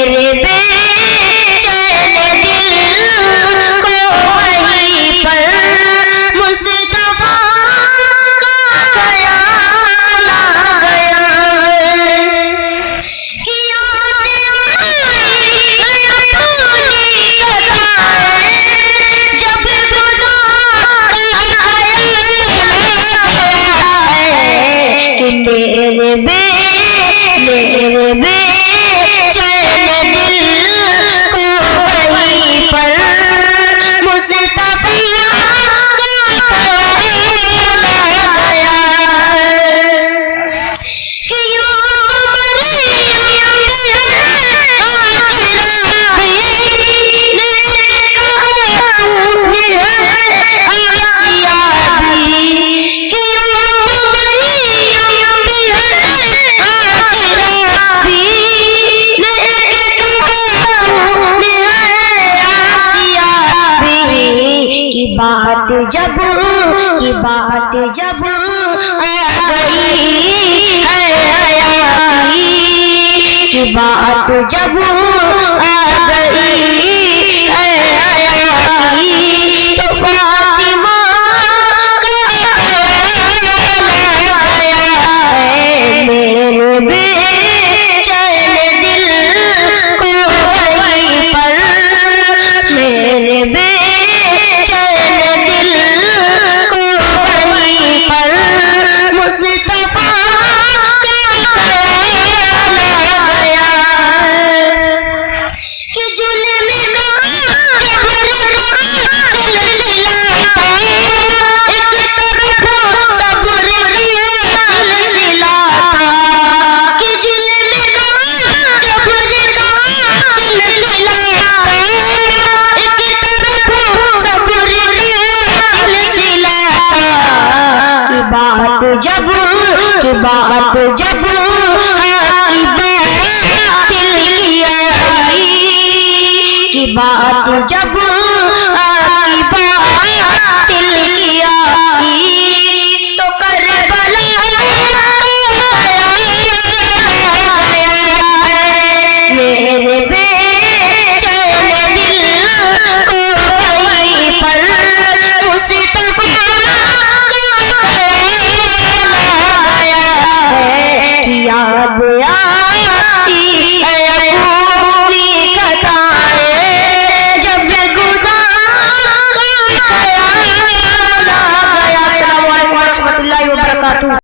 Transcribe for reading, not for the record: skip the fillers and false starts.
میرے بے چین دل کو وہیں پر مصطفیٰ کا خیال آ گیا کہ یاد آئی اپنی قطعیں جب خدا کا خیال آ گیا کہ میرے بے چین دل کو وہیں پر مصطفیٰ کا خیال آ گیا کہ یوں مریم بھی ہے ہاجرہ بھی آسیہ بھی کہ یوں مریم بھی ہے ہاجرہ بھی بات جب آ گئی ہے حیاتی کی بات جب آ گئی ہے حیاتی تو فاطمہ کا خیال آ گیا ہے میرے بے چین دل کو وہیں پر میرے بے بات جب کی بات جب باطل کی آئی تو کربلا کا خیال آ گیا میرے